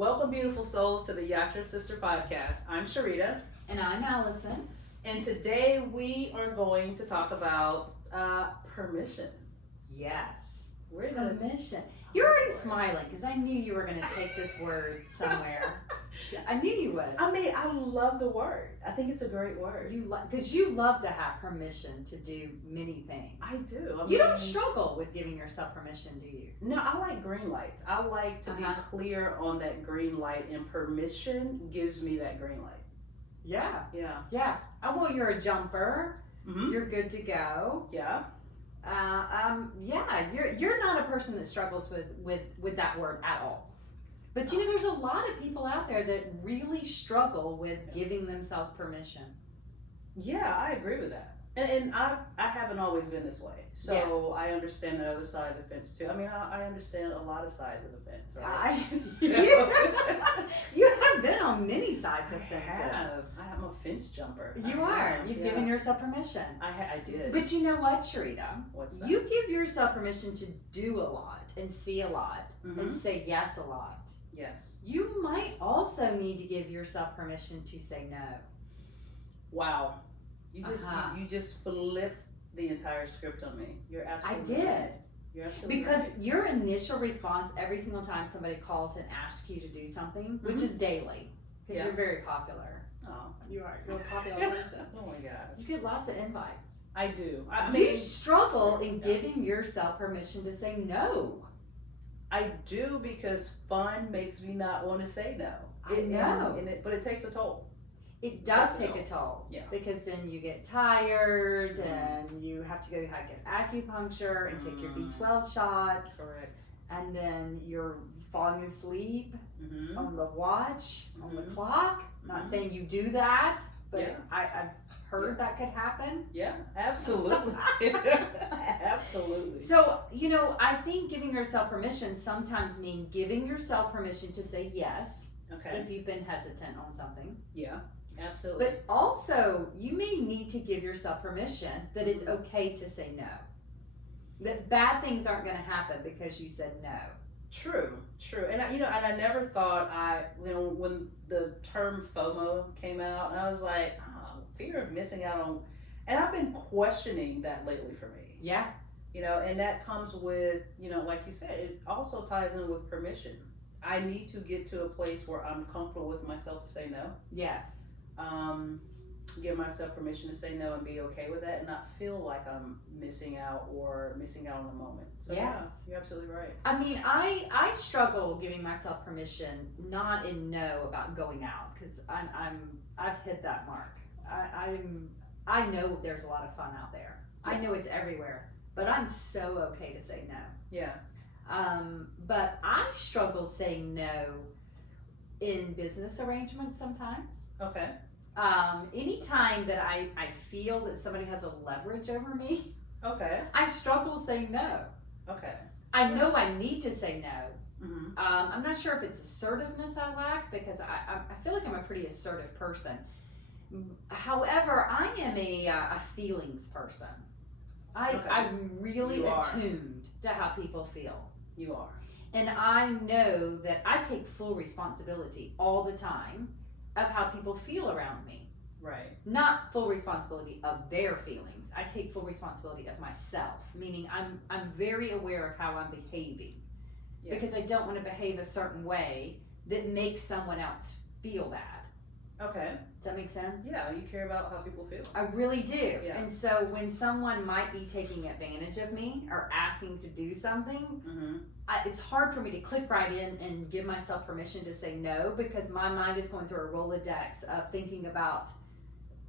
Welcome, beautiful souls, to the Yatra Sister podcast. I'm Sharita. And I'm Allison. And today we are going to talk about permission. Yes. We're gonna Permission. You're already smiling because I knew you were going to take this word somewhere. I knew you would. I mean, I love the word. I think it's a great word. Because you love to have permission to do many things. I do. You don't struggle with giving yourself permission, do you? No, I like green lights. I like to be clear on that green light, and permission gives me that green light. Yeah. Yeah. Yeah. Well, you're a jumper. Mm-hmm. You're good to go. Yeah. Yeah, you're not a person that struggles with that word at all. But you know, there's a lot of people out there that really struggle with giving themselves permission. Yeah, I agree with that. And I haven't always been this way. So I understand the other side of the fence too. I mean, I understand a lot of sides of the fence, right? You have been on many sides of fences. I'm a fence jumper. You are. You've given yourself permission. I did. But you know what, Sharita? What's that? You give yourself permission to do a lot and see a lot and say yes a lot. Yes. You might also need to give yourself permission to say no. Wow. You just flipped the entire script on me. You're absolutely I did. Right. You're absolutely because right. Your initial response every single time somebody calls and asks you to do something, which is daily, because you're very popular. Oh, you are. You're a popular person. Oh my gosh. You get lots of invites. I do. You struggle in giving yourself permission to say no. I do, because fun makes me not want to say no. I know. But it takes a toll. It does take a toll. Yeah. Because then you get tired and you have to go get acupuncture and take your B12 shots. Correct. And then you're falling asleep on the watch, on the clock. Not saying you do that, but I've heard that could happen. Yeah, absolutely. Absolutely. So, you know, I think giving yourself permission sometimes means giving yourself permission to say yes. Okay. If you've been hesitant on something. Yeah. Absolutely. But also, you may need to give yourself permission that it's okay to say no. That bad things aren't going to happen because you said no. True. And I never thought when the term FOMO came out, and I was like, fear of missing out on, and I've been questioning that lately for me. Yeah. And that comes with, like you said, it also ties in with permission. I need to get to a place where I'm comfortable with myself to say no. Yes. Give myself permission to say no and be okay with that, and not feel like I'm missing out on the moment. So yes. You're absolutely right. I mean, I struggle giving myself permission, not in no about going out, because I've hit that mark. I know there's a lot of fun out there. Yeah. I know it's everywhere, but I'm so okay to say no. Yeah. But I struggle saying no in business arrangements sometimes. Okay. Anytime that I feel that somebody has a leverage over me, okay, I struggle saying no. Okay. I know I need to say no. I'm not sure if it's assertiveness I lack, because I feel like I'm a pretty assertive person. However, I am a feelings person. I'm really attuned to how people feel. You are. And I know that I take full responsibility all the time of how people feel around me. Right. Not full responsibility of their feelings. I take full responsibility of myself, meaning I'm very aware of how I'm behaving. Yeah. Because I don't want to behave a certain way that makes someone else feel bad. Okay. Does that make sense? Yeah, you care about how people feel. I really do. Yeah. And so when someone might be taking advantage of me or asking to do something, it's hard for me to click right in and give myself permission to say no, because my mind is going through a Rolodex of thinking about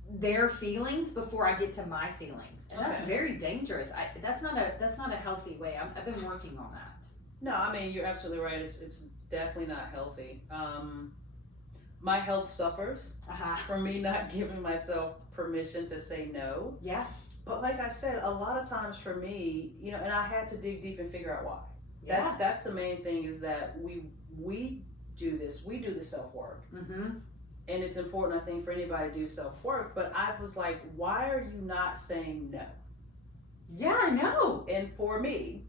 their feelings before I get to my feelings. And that's very dangerous. That's not a healthy way. I've been working on that. No, I mean, you're absolutely right. It's definitely not healthy. My health suffers from me not giving myself permission to say no. Yeah. But like I said, a lot of times for me, and I had to dig deep and figure out why. Yeah. That's the main thing, is that we do this. We do the self-work. And it's important, I think, for anybody to do self-work. But I was like, why are you not saying no? Yeah, I know. And for me,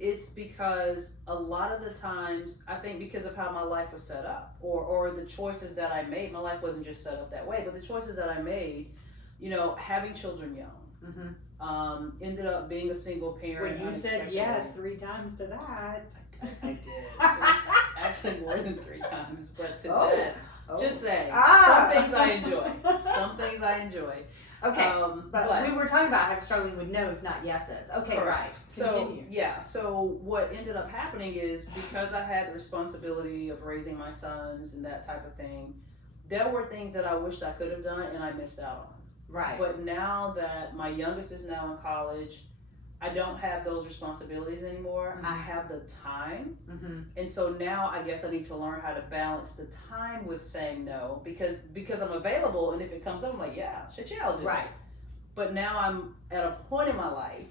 It's because a lot of the times, I think because of how my life was set up, or the choices that I made. My life wasn't just set up that way, but the choices that I made, having children young, ended up being a single parent. Well, you said yes 3 times to that. I did. It was actually more than 3 times, but to that, just saying, some things I enjoy. Some things I enjoy. Okay, but we were talking about how struggling with no's, not yeses. Okay, correct. Right. Continue. So what ended up happening is, because I had the responsibility of raising my sons and that type of thing, there were things that I wished I could have done and I missed out on. Right. But now that my youngest is now in college, I don't have those responsibilities anymore. I have the time. And so now I guess I need to learn how to balance the time with saying no, because I'm available, and if it comes up, I'm like, yeah, I'll do it. But now I'm at a point in my life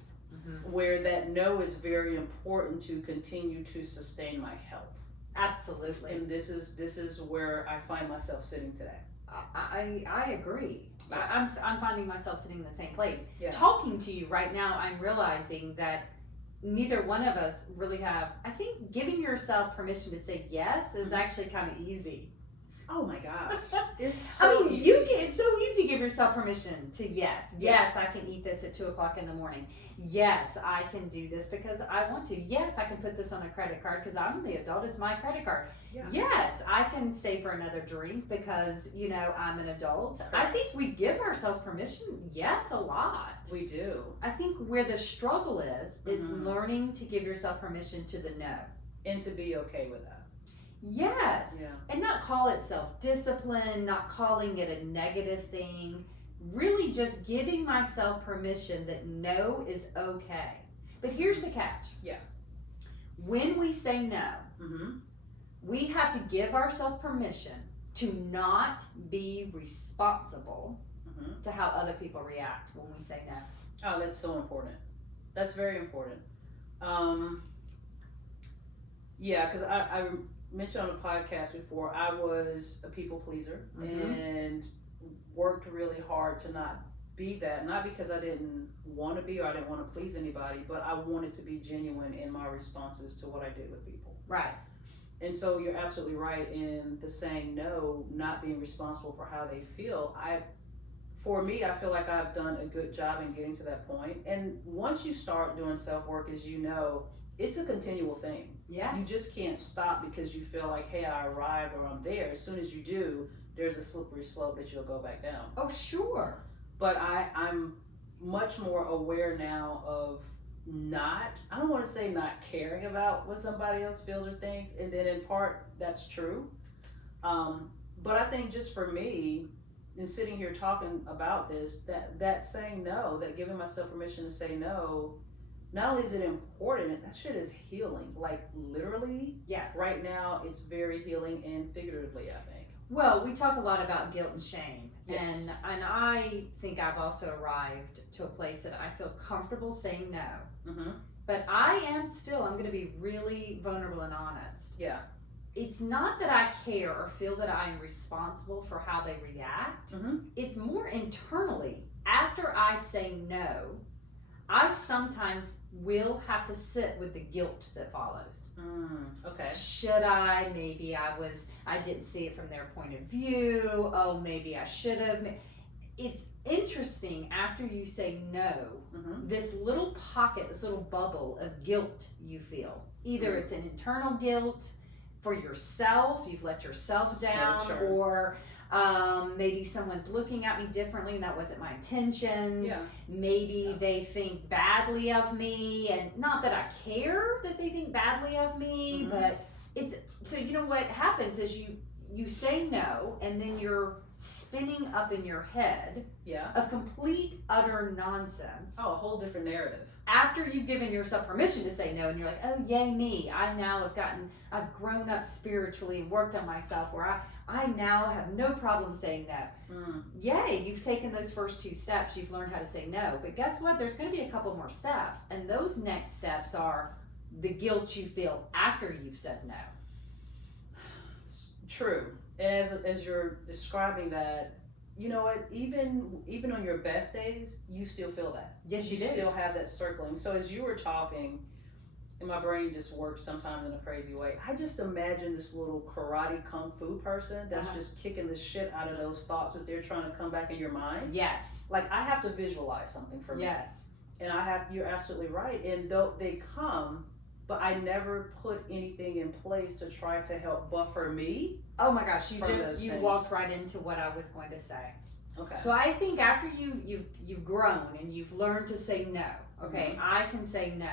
where that no is very important to continue to sustain my health. Absolutely. And this is where I find myself sitting today. I agree. Yeah. I'm finding myself sitting in the same place. Yeah. Talking to you right now, I'm realizing that neither one of us really have. I think giving yourself permission to say yes is actually kind of easy. Oh my gosh. It's so easy. It's so easy to give yourself permission to yes. Yes, I can eat this at 2:00 in the morning. Yes, I can do this because I want to. Yes, I can put this on a credit card because I'm the adult. It's my credit card. Yeah. Yes, I can stay for another drink because, I'm an adult. Correct. I think we give ourselves permission, yes, a lot. We do. I think where the struggle is learning to give yourself permission to the no. And to be okay with that. Yes. Yeah. And not call it self-discipline, not calling it a negative thing. Really just giving myself permission that no is okay. But here's the catch. Yeah. When we say no, we have to give ourselves permission to not be responsible to how other people react when we say no. Oh, that's so important. That's very important. Yeah, because I mentioned on the podcast before, I was a people pleaser and worked really hard to not be that. Not because I didn't want to be or I didn't want to please anybody, but I wanted to be genuine in my responses to what I did with people. Right. And so you're absolutely right in the saying no, not being responsible for how they feel. For me, I feel like I've done a good job in getting to that point. And once you start doing self-work, as you know, it's a continual thing. Yeah. You just can't stop because you feel like, hey, I arrived or I'm there. As soon as you do, there's a slippery slope that you'll go back down. Oh, sure. But I'm much more aware now of I don't want to say not caring about what somebody else feels or thinks. And then in part, that's true. But I think just for me, in sitting here talking about this, that saying no, that giving myself permission to say no, not only is it important, that shit is healing. Like literally, yes. Right now, it's very healing, and figuratively, I think. Well, we talk a lot about guilt and shame, yes. and I think I've also arrived to a place that I feel comfortable saying no. But I'm going to be really vulnerable and honest. Yeah. It's not that I care or feel that I'm responsible for how they react. It's more internally. After I say no, I sometimes will have to sit with the guilt that follows. Okay. Should I? Maybe I didn't see it from their point of view. Oh, maybe I should have. It's interesting after you say no, this little pocket, this little bubble of guilt you feel. Either it's an internal guilt for yourself, you've let yourself down, so or maybe someone's looking at me differently and that wasn't my intentions. Yeah. Maybe they think badly of me, and not that I care that they think badly of me, but it's so what happens is you say no, and then you're spinning up in your head of complete utter nonsense. Oh, a whole different narrative. After you've given yourself permission to say no, and you're like, oh, yay me, I've grown up spiritually and worked on myself where I now have no problem saying no. Yay, you've taken those first 2 steps, you've learned how to say no. But guess what? There's going to be a couple more steps, and those next steps are the guilt you feel after you've said no. True. And as you're describing that, you know what? Even on your best days, you still feel that. Yes, you do. You still have that circling. So as you were talking, and my brain just works sometimes in a crazy way. I just imagine this little karate kung fu person that's just kicking the shit out of those thoughts as they're trying to come back in your mind. Yes. Like I have to visualize something for me. Yes. And you're absolutely right. And though they come, but I never put anything in place to try to help buffer me. Oh my gosh, you things. walked right into what I was going to say. Okay. So I think after you've grown and you've learned to say no, okay, I can say no.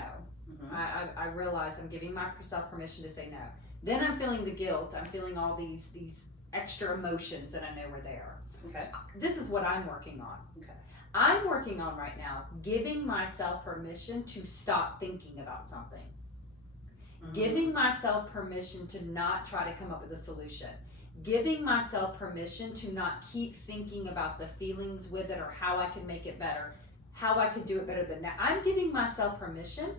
I realize I'm giving myself permission to say no. Then I'm feeling the guilt. I'm feeling all these extra emotions that I know are there. Okay. This is what I'm working on. Okay. I'm working on right now giving myself permission to stop thinking about something. Giving myself permission to not try to come up with a solution. Giving myself permission to not keep thinking about the feelings with it or how I can make it better, how I could do it better than that. I'm giving myself permission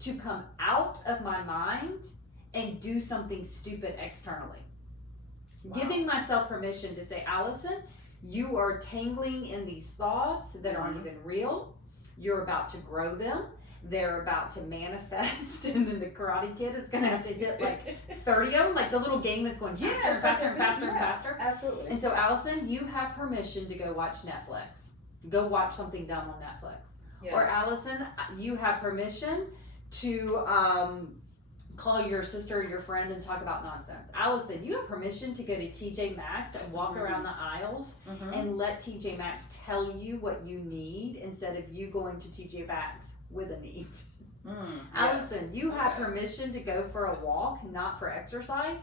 to come out of my mind and do something stupid externally. Wow. Giving myself permission to say, Allison, you are tangling in these thoughts that aren't even real. You're about to grow them. They're about to manifest, and then the Karate Kid is going to have to hit like 30 of them. Like the little game is going faster and faster and faster and faster. Absolutely. And so, Allison, you have permission to go watch Netflix. Go watch something dumb on Netflix. Yeah. Or Allison, you have permission to call your sister or your friend and talk about nonsense. Allison, you have permission to go to TJ Maxx and walk around the aisles and let TJ Maxx tell you what you need instead of you going to TJ Maxx with a need. Allison, you have permission to go for a walk, not for exercise,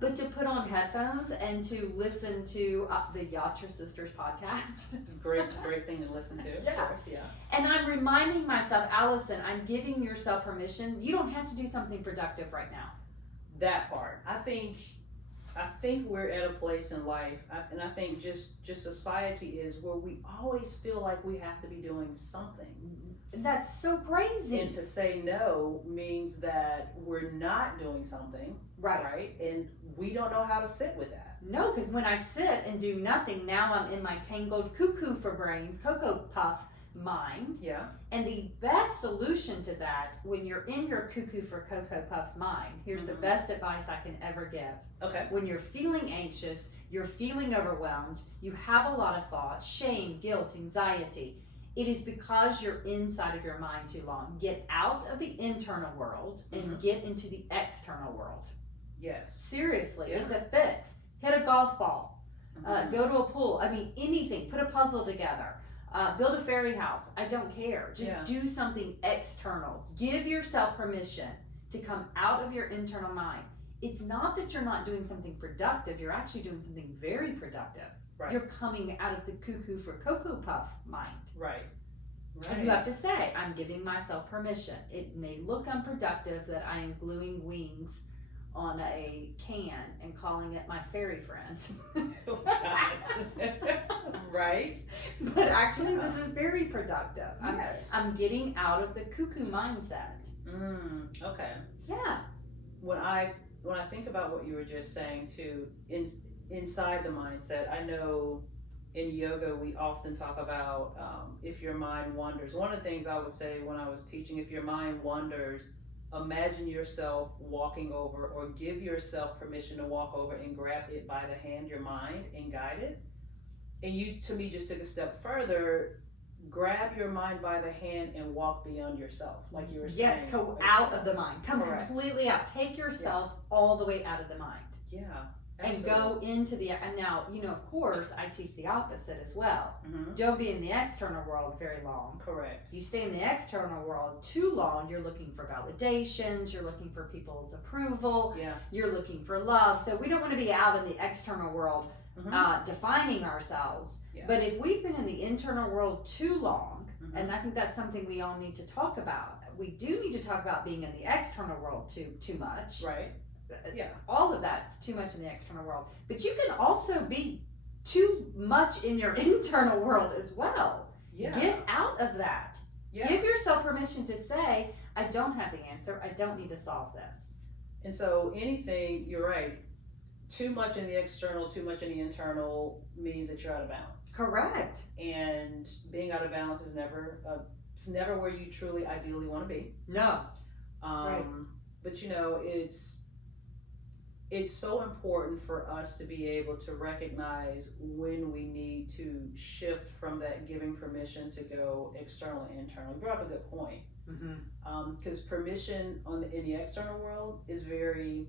but to put on headphones and to listen to the Yatra Sisters podcast. Great thing to listen to. Of course, And I'm reminding myself, Allison, I'm giving yourself permission. You don't have to do something productive right now. That part. I think we're at a place in life, and I think just society is where we always feel like we have to be doing something. That's so crazy. And to say no means that we're not doing something. Right? And we don't know how to sit with that. No, because when I sit and do nothing, now I'm in my tangled cuckoo for brains, Cocoa Puff mind. Yeah. And the best solution to that, when you're in your cuckoo for Cocoa Puff's mind, here's the best advice I can ever give. Okay. When you're feeling anxious, you're feeling overwhelmed, you have a lot of thoughts, shame, guilt, anxiety, it is because you're inside of your mind too long. Get out of the internal world and get into the external world. Yes. Seriously, it's a fix. Hit a golf ball. Go to a pool. I mean, anything. Put a puzzle together. Build a fairy house. I don't care. Just do something external. Give yourself permission to come out of your internal mind. It's not that you're not doing something productive. You're actually doing something very productive. Right. You're coming out of the cuckoo for Cocoa Puff mind. Right. And you have to say, I'm giving myself permission. It may look unproductive that I am gluing wings on a can and calling it my fairy friend. Oh, gosh. Right. But actually, this is very productive. Yes. I'm getting out of the cuckoo mindset. Okay. Yeah. When I think about what you were just saying too, inside the mindset, I know in yoga we often talk about if your mind wanders. One of the things I would say when I was teaching, if your mind wanders, imagine yourself walking over, or give yourself permission to walk over and grab it by the hand, your mind, and guide it. And you, to me, just took a step further. Grab your mind by the hand and walk beyond yourself, like you were saying. Yes, go out of the mind. Come completely out. Take yourself all the way out of the mind. Yeah. Absolutely. And go into the, and now, of course, I teach the opposite as well. Don't be in the external world very long. Correct. If you stay in the external world too long, you're looking for validations, you're looking for people's approval, you're looking for love. So we don't want to be out in the external world defining ourselves. But if we've been in the internal world too long, and I think that's something we all need to talk about. We do need to talk about being in the external world too much. Right. Yeah. All of that's too much in the external world. But you can also be too much in your internal world as well. Yeah. Get out of that. Yeah. Give yourself permission to say, I don't have the answer. I don't need to solve this. And so anything, you're right, too much in the external, too much in the internal means that you're out of balance. Correct. And being out of balance is never, it's never where you truly ideally want to be. No. Right. But it's so important for us to be able to recognize when we need to shift from that giving permission to go external and internal. You brought up a good point. Because permission in the external world is very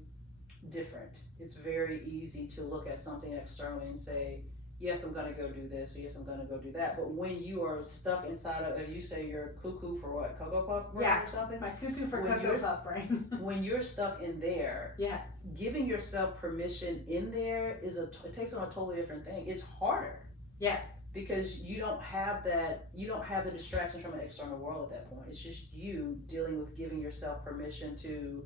different. It's very easy to look at something externally and say, yes, I'm going to go do this, or yes, I'm going to go do that. But when you are stuck inside of, as you say, you're cuckoo for what, Cocoa Puff brain or something? My cuckoo for Cocoa Puff brain. When you're stuck in there, yes, giving yourself permission in there it takes on a totally different thing. It's harder. Yes. Because you don't have the distractions from an external world at that point. It's just you dealing with giving yourself permission to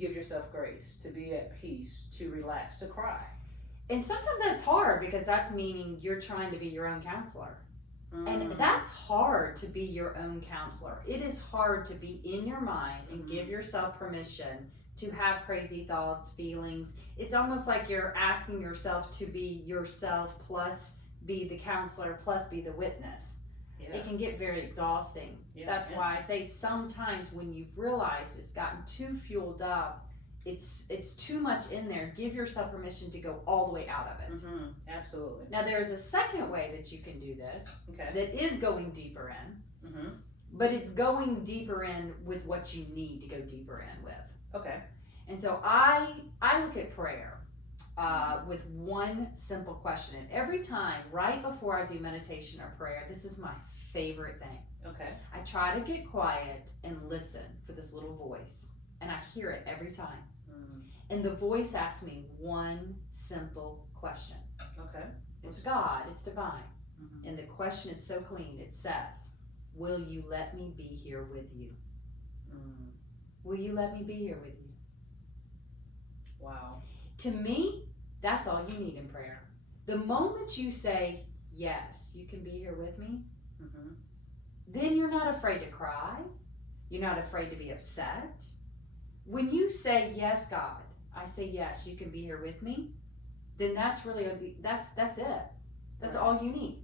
give yourself grace, to be at peace, to relax, to cry. And sometimes that's hard because that's meaning you're trying to be your own counselor. And that's hard to be your own counselor. It is hard to be in your mind and give yourself permission to have crazy thoughts, feelings. It's almost like you're asking yourself to be yourself plus be the counselor plus be the witness. Yeah. It can get very exhausting. That's why I say sometimes when you've realized it's gotten too fueled up, it's too much in there, give yourself permission to go all the way out of it. Absolutely. Now there's a second way that you can do this that is going deeper in, but it's going deeper in with what you need to go deeper in with. Okay. And so I look at prayer with one simple question. And every time, right before I do meditation or prayer, this is my favorite thing. Okay. I try to get quiet and listen for this little voice. And I hear it every time. And the voice asks me one simple question. Okay. It's God, it's divine. And the question is so clean. It says, will you let me be here with you? Will you let me be here with you? Wow. To me, that's all you need in prayer. The moment you say, yes, you can be here with me, then you're not afraid to cry. You're not afraid to be upset. When you say, yes, God, I say, yes, you can be here with me, then that's really, that's it. That's all you need.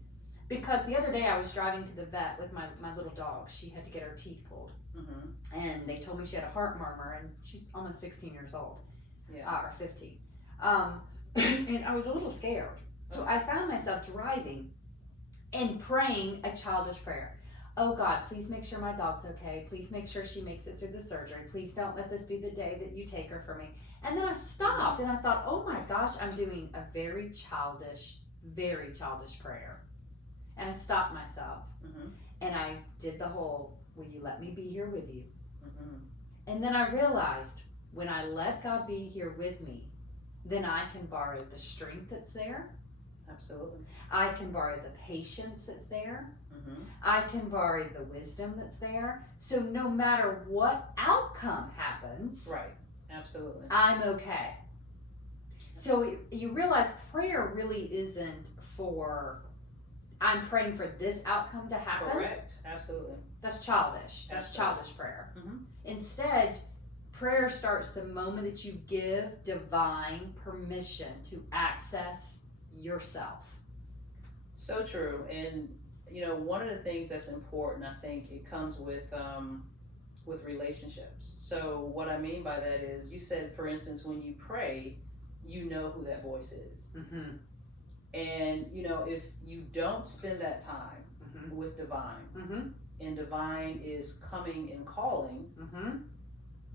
Because the other day I was driving to the vet with my little dog. She had to get her teeth pulled. And they told me she had a heart murmur, and she's almost 16 years old. Or 15. And I was a little scared. So I found myself driving and praying a childish prayer. Oh God, please make sure my dog's okay. Please make sure she makes it through the surgery. Please don't let this be the day that you take her from me. And then I stopped and I thought, oh my gosh, I'm doing a very childish prayer. And I stopped myself. And I did the whole, will you let me be here with you? And then I realized when I let God be here with me, then I can borrow the strength that's there. Absolutely. I can borrow the patience that's there. I can borrow the wisdom that's there. So no matter what outcome happens, right? Absolutely. I'm okay. So you realize prayer really isn't for, I'm praying for this outcome to happen. Correct. Absolutely. That's childish. That's childish prayer. Instead, prayer starts the moment that you give divine permission to access yourself. So true. And one of the things that's important, I think, it comes with relationships. So what I mean by that is, you said, for instance, when you pray, you know who that voice is. And if you don't spend that time with divine, and divine is coming and calling,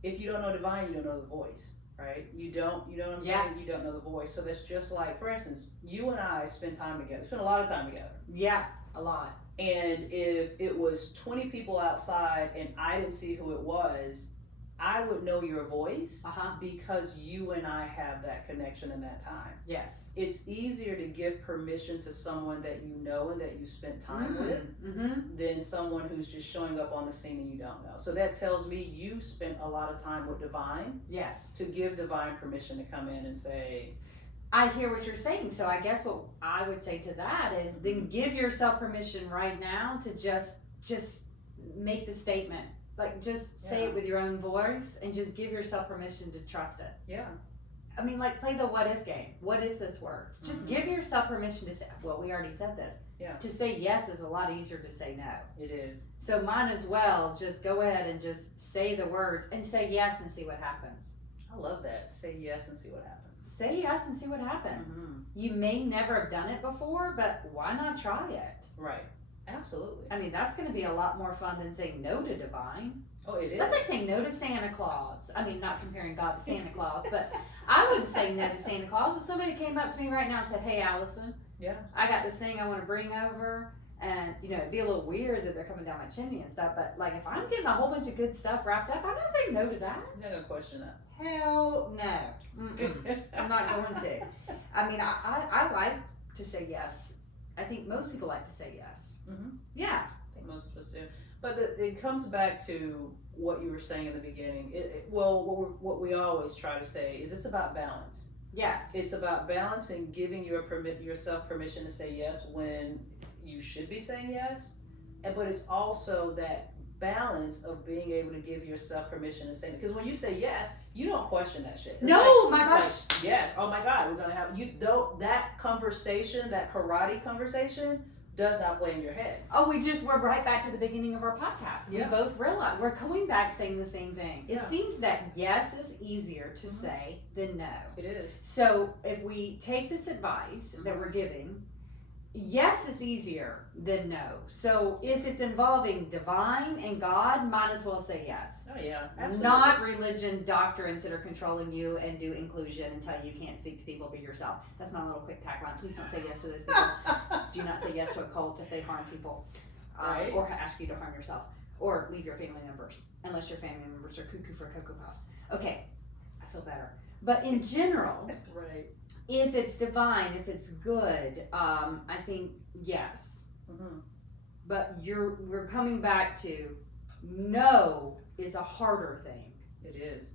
if you don't know divine, you don't know the voice, right? You know what I'm saying? You don't know the voice. So that's just like, for instance, you and I spend time together, spend a lot of time together. Yeah, a lot. And if it was 20 people outside and I didn't see who it was, I would know your voice because you and I have that connection in that time. Yes. It's easier to give permission to someone that you know and that you spent time with than someone who's just showing up on the scene and you don't know. So that tells me you spent a lot of time with divine. Yes. To give divine permission to come in and say, I hear what you're saying. So I guess what I would say to that is then give yourself permission right now to just make the statement. Like just say it with your own voice and just give yourself permission to trust it. Yeah. I mean, like, play the what if game. What if this worked? Just give yourself permission to say, well, we already said this. Yeah. To say yes is a lot easier to say no. It is. So might as well just go ahead and just say the words and say yes and see what happens. I love that. Say yes and see what happens. Say yes and see what happens. Mm-hmm. You may never have done it before, but why not try it? Right. Absolutely. I mean, that's going to be a lot more fun than saying no to divine. Oh, it is. That's like saying no to Santa Claus. I mean, not comparing God to Santa Claus, but I would say no to Santa Claus if somebody came up to me right now and said, hey, Allison, Yeah. I got this thing I want to bring over. And, you know, it'd be a little weird that they're coming down my chimney and stuff, but like if I'm getting a whole bunch of good stuff wrapped up, I'm not saying no to that. I'm not going to question that. Hell no. I'm not going to. I mean, I like to say yes. I think most people like to say yes. Mm-hmm. Yeah. I think most of us do. But it comes back to what you were saying in the beginning. What we always try to say is it's about balance. Yes. It's about balance and giving yourself permission to say yes when you should be saying yes. But it's also that balance of being able to give yourself permission to say it. Because when you say yes, you don't question that shit. It's no, like, my gosh. Like, yes, oh my God, we're gonna have you. Don't that conversation, that karate conversation, does not play in your head. Oh, we're right back to the beginning of our podcast. Yeah. We both realize we're coming back saying the same thing. Yeah. It seems that yes is easier to say than no. It is. So if we take this advice that we're giving, yes is easier than no. So if it's involving divine and God, might as well say yes. Oh yeah, absolutely. Not religion, doctrines that are controlling you and do inclusion and tell you can't speak to people, be yourself. That's my little quick tagline. Please don't say yes to those people. Do not say yes to a cult if they harm people, Right. or ask you to harm yourself, or leave your family members, unless your family members are cuckoo for Cocoa Puffs. Okay, I feel better. But in general, Right. if it's divine, if it's good, I think yes. Mm-hmm. But we're coming back to no is a harder thing, It is.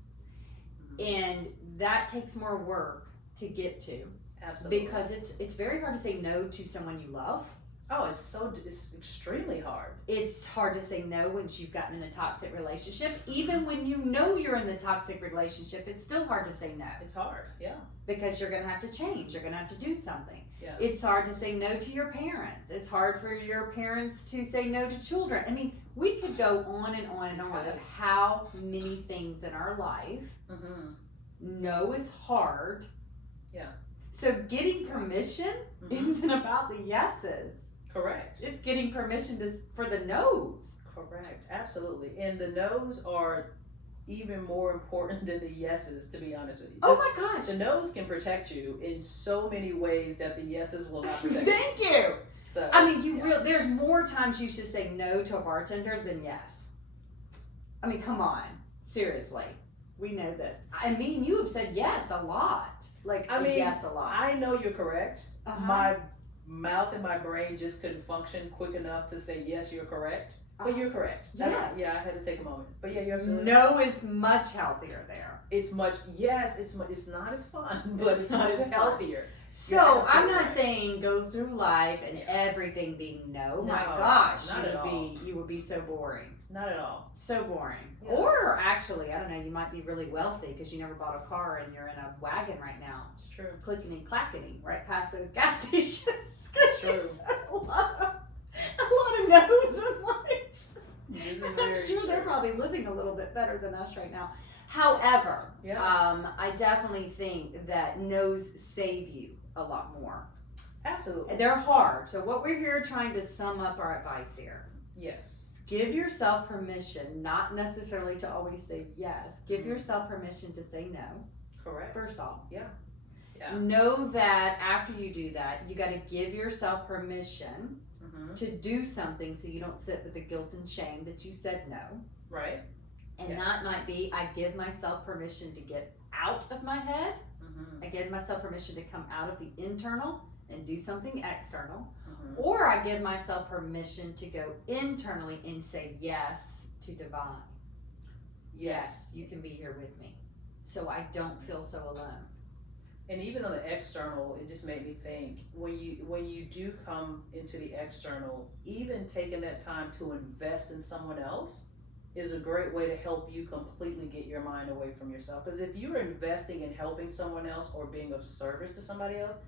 and that takes more work to get to. Absolutely. Because it's very hard to say no to someone you love. Oh, it's extremely hard. It's hard to say no when you've gotten in a toxic relationship. Even when you know you're in the toxic relationship, it's still hard to say no. It's hard. Yeah. Because you're going to have to change. You're going to have to do something. Yeah. It's hard to say no to your parents. It's hard for your parents to say no to children. I mean, we could go on and on and on of how many things in our life. Mm-hmm. No is hard. Yeah. So getting permission isn't about the yeses. Correct. It's getting permission for the no's. Correct. Absolutely. And the no's are even more important than the yeses, to be honest with you. Oh my gosh. The no's can protect you in so many ways that the yeses will not protect you. Thank you. So, I mean, there's more times you should say no to a bartender than yes. I mean, come on. Seriously. We know this. I mean, you have said yes a lot. Like, I mean, yes a lot. I know you're correct. Uh-huh. My mouth and my brain just couldn't function quick enough to say yes, you're correct. But you're correct. Yes. Yeah, I had to take a moment. But yeah, you're absolutely No is much healthier there. It's much, yes, it's not as fun, but it's not as healthier. So I'm not right. saying go through life and everything being no. My No, gosh, not at all. you would be so boring. Not at all. So boring. Yeah. Or actually, I don't know, you might be really wealthy because you never bought a car and you're in a wagon right now. It's true. Clickety clackety right past those gas stations. Because True. you've said a lot of no's in life. This is I'm very sure true. they're probably living a little bit better than us right now. However, Yeah. I definitely think that no's save you a lot more. Absolutely. They're hard. So what we're here trying to sum up our advice here. Yes. Give yourself permission, not necessarily to always say yes. Give yourself permission to say no. Correct. First off. Yeah. Know that after you do that, you got to give yourself permission to do something so you don't sit with the guilt and shame that you said no. Right. And Yes. that might be, I give myself permission to get out of my head. I give myself permission to come out of the internal and do something external. Or I give myself permission to go internally and say yes to divine. Yes, you can be here with me. So I don't feel so alone. And even on the external, it just made me think when you do come into the external, even taking that time to invest in someone else is a great way to help you completely get your mind away from yourself. Because if you're investing in helping someone else or being of service to somebody else,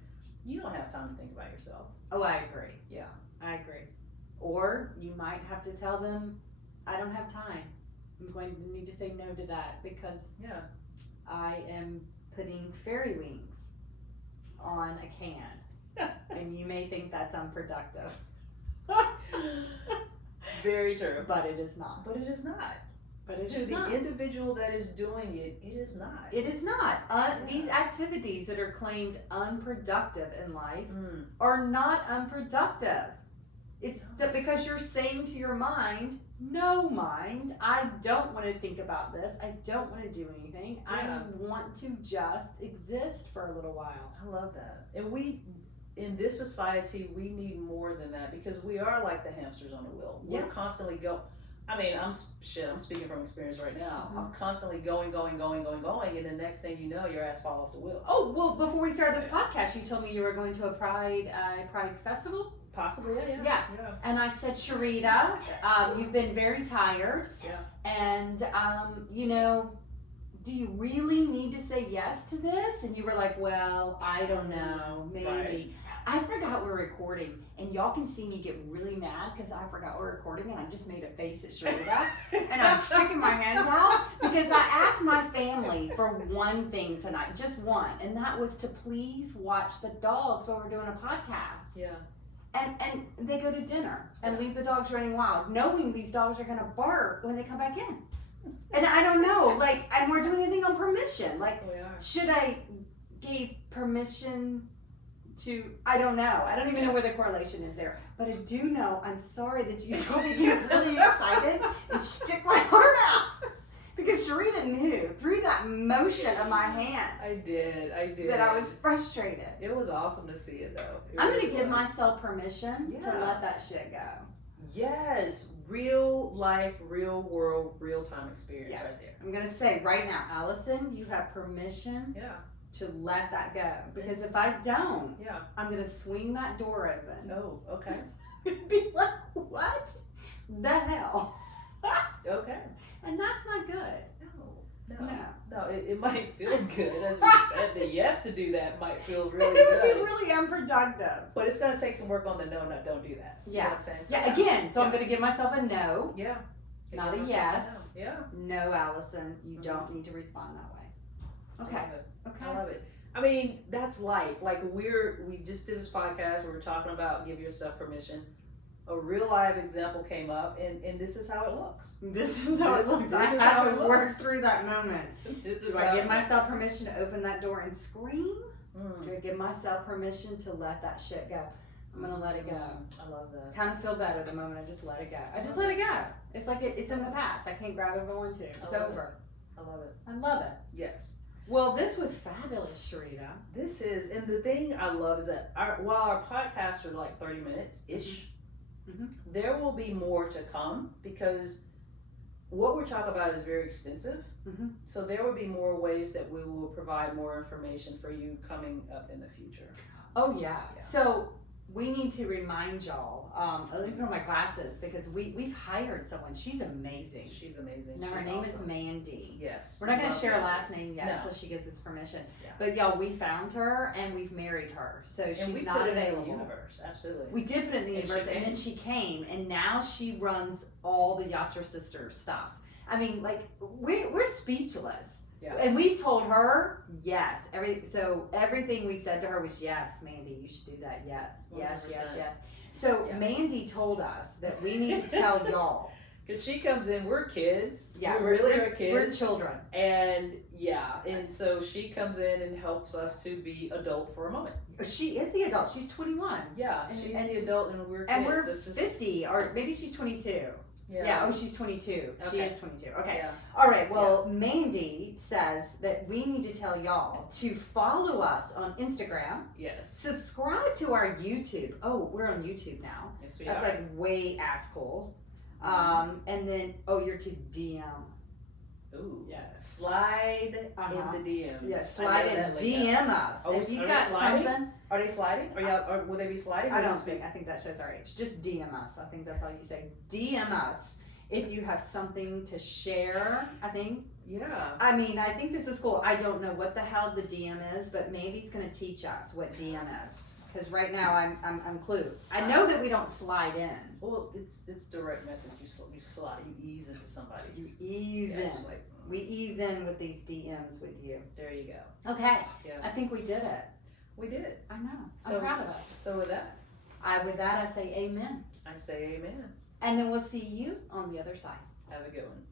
you don't have time to think about yourself. Oh, I agree. Yeah. I agree. Or you might have to tell them, I don't have time. I'm going to need to say no to that because Yeah. I am putting fairy wings on a can. And you may think that's unproductive. Very true. But it is not. But it is not. But it To is the not. individual that is doing it, it is not. It is not. These activities that are claimed unproductive in life Mm. are not unproductive. It's because you're saying to your mind, no mind, I don't want to think about this. I don't want to do anything. Yeah. I want to just exist for a little while. I love that. And we, in this society, we need more than that because we are like the hamsters on the wheel. We're Yes. constantly I mean, I'm speaking from experience right now. Mhm. I'm constantly going, and the next thing you know, your ass fall off the wheel. Oh, well, before we started this podcast, you told me you were going to a Pride festival. Possibly, yeah. Yeah. And I said, Sharita, you've been very tired. Yeah. And, you know, do you really need to say yes to this? And you were like, well, I don't know, maybe. Right. I forgot we're recording, and y'all can see me get really mad because I forgot we're recording, and I just made a face at Sharita, and I'm sticking my hands out because I asked my family for one thing tonight, just one, and that was to please watch the dogs while we're doing a podcast. Yeah. And they go to dinner and leave the dogs running wild, knowing these dogs are gonna bark when they come back in. And I don't know, like, and we're doing a thing on permission. Like, We are. should I give permission to, I don't know. I don't even know where the correlation is there. But I do know, I'm sorry that you saw me get really excited and stick my arm out. Because Sharita knew through that motion of my hand I did. that I was frustrated. It was awesome to see it though. It I'm really gonna give was. myself permission to Yeah. let that shit go. Yes, real life, real world, real time experience Yeah. right there. I'm gonna say right now, Allison, you have permission Yeah. to let that go. Because Yes. if I don't, Yeah. I'm gonna swing that door open. Oh, okay. And be like, what the hell? Okay. And that's not good. No, it might feel good, as we said. The yes to do that might feel really It would good. be really unproductive. But it's going to take some work on the no, don't do that. You know Yeah. what I'm saying? So, Yeah, again, so I'm gonna give myself a no. Yeah. Not a Give yes. myself a no. Yeah. No, Allison, you Mhm. don't need to respond that way. I Okay. love it. Okay. I love it. I mean, that's life. Like we just did this podcast where we're talking about give yourself permission. A real live example came up, and this is how it looks. This is how it looks. This I is have how to it work looks. through that moment. This is Do how I it give looks. myself permission to open that door and scream? Mm. Do I give myself permission to let that shit go? I'm gonna let it go. I love that. Kind of feel better the moment I just let it go. I just let it go. It's like it's in the past. I can't grab it if I want to. It's I love over. I love it. I love it. Yes. Well, this was fabulous, Sharita. This is, and the thing I love is that while our podcasts are like 30 minutes ish, Mhm. there will be more to come because what we're talking about is very extensive. Mhm. So there will be more ways that we will provide more information for you coming up in the future. Oh yeah. So we need to remind y'all. Let me put on my glasses because we've hired someone. She's amazing. She's amazing. Now her She's name awesome. is Mandy. Yes. We're not going to Love share her that. last name yet No. until she gives us permission. Yeah. But y'all, we found her and we've married her, so And she's we not put it in the available. universe. Absolutely. We did put it in the And she universe, and then came. she came, and now she runs all the Yatra Sisters stuff. I mean, like we're speechless. Yeah. And we've told her yes. Everything we said to her was yes, Mandy, you should do that. Yes, yes, yes, 100%. yes. So Yeah. Mandy told us that we need to tell y'all. Because she comes in, we're kids. Yeah, we really are kids. We're children. And and so she comes in and helps us to be adult for a moment. She is the adult. She's 21. Yeah, And- she's and- the adult and we're kids. And we're It's just- 50, or maybe she's 22. Yeah, oh, she's 22. She Okay. is 22. Okay. Yeah. All right. Well, Mandy says that we need to tell y'all to follow us on Instagram, Yes. subscribe to our YouTube. Oh, we're on YouTube now. Yes, we That's are. like way ass cool. And then, you're to DM. Ooh. Yes. Slide Uh-huh. in the DMs. Yeah, I slide know in, that lingo. DM us. Oh, if you've are they got sliding? something, Are they sliding? Or will they be sliding? I Or don't just be- think. I think that shows our age. Just DM us. I think that's all you say. DM us if you have something to share, I think. Yeah. I mean, I think this is cool. I don't know what the hell the DM is, but maybe he's going to teach us what DM is. Because right now I'm clued. I know that we don't slide in. Well, it's direct message. You slide, you ease into somebody. You ease in. Just like, We ease in with these DMs with you. there you go. Okay. Yeah. I think we did it. We did it. I know. So- I'm proud of us. So with that, With that, I say amen. I say amen. And then we'll see you on the other side. Have a good one.